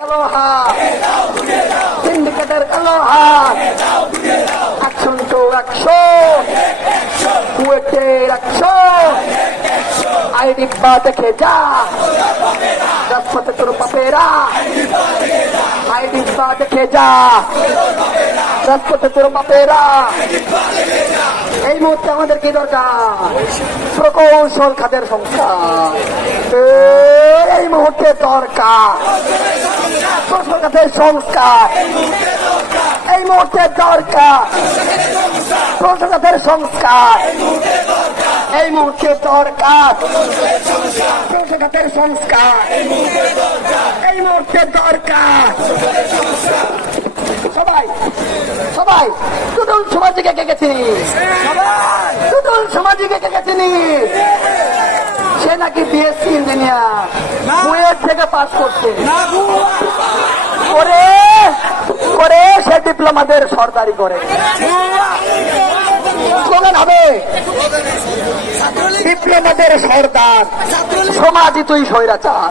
কালো হাত, সিন্ডিকেটের কালো হাত, অ্যাকশন টু অ্যাকশন, কুয়েটের অ্যাকশন, আইডি বা দেখে যা, রাজপথে তোর পাপেরা, আইডি বা দেখে যা, রাজপথে তোর পাপেরা। এই মুহূর্তে আমাদের কি দরকার? প্রকৌশল খাতের সংস্কার। এই মুহূর্তে দরকার প্রকৌশল খাতের সংস্কার। এই মুহূর্তে দরকার প্রকৌশল খাতের সংস্কার। এই মুহূর্তে দরকার প্রকৌশল খাতের সংস্কার। এই মুহূর্তে দরকার সবাই সবাই টুটুল সমাজকে কে চিনি? টুটুল সমাজকে কে চিনি? সে নাকি বিএসসি ইঞ্জিনিয়ার, কুয়েট থেকে পাস করছে, করে করে সে ডিপ্লোমাদের সরকারি করে। স্লোগান হবে ডিপ্লোমাদের সরকার, সমাজই তুই স্বৈরাচার।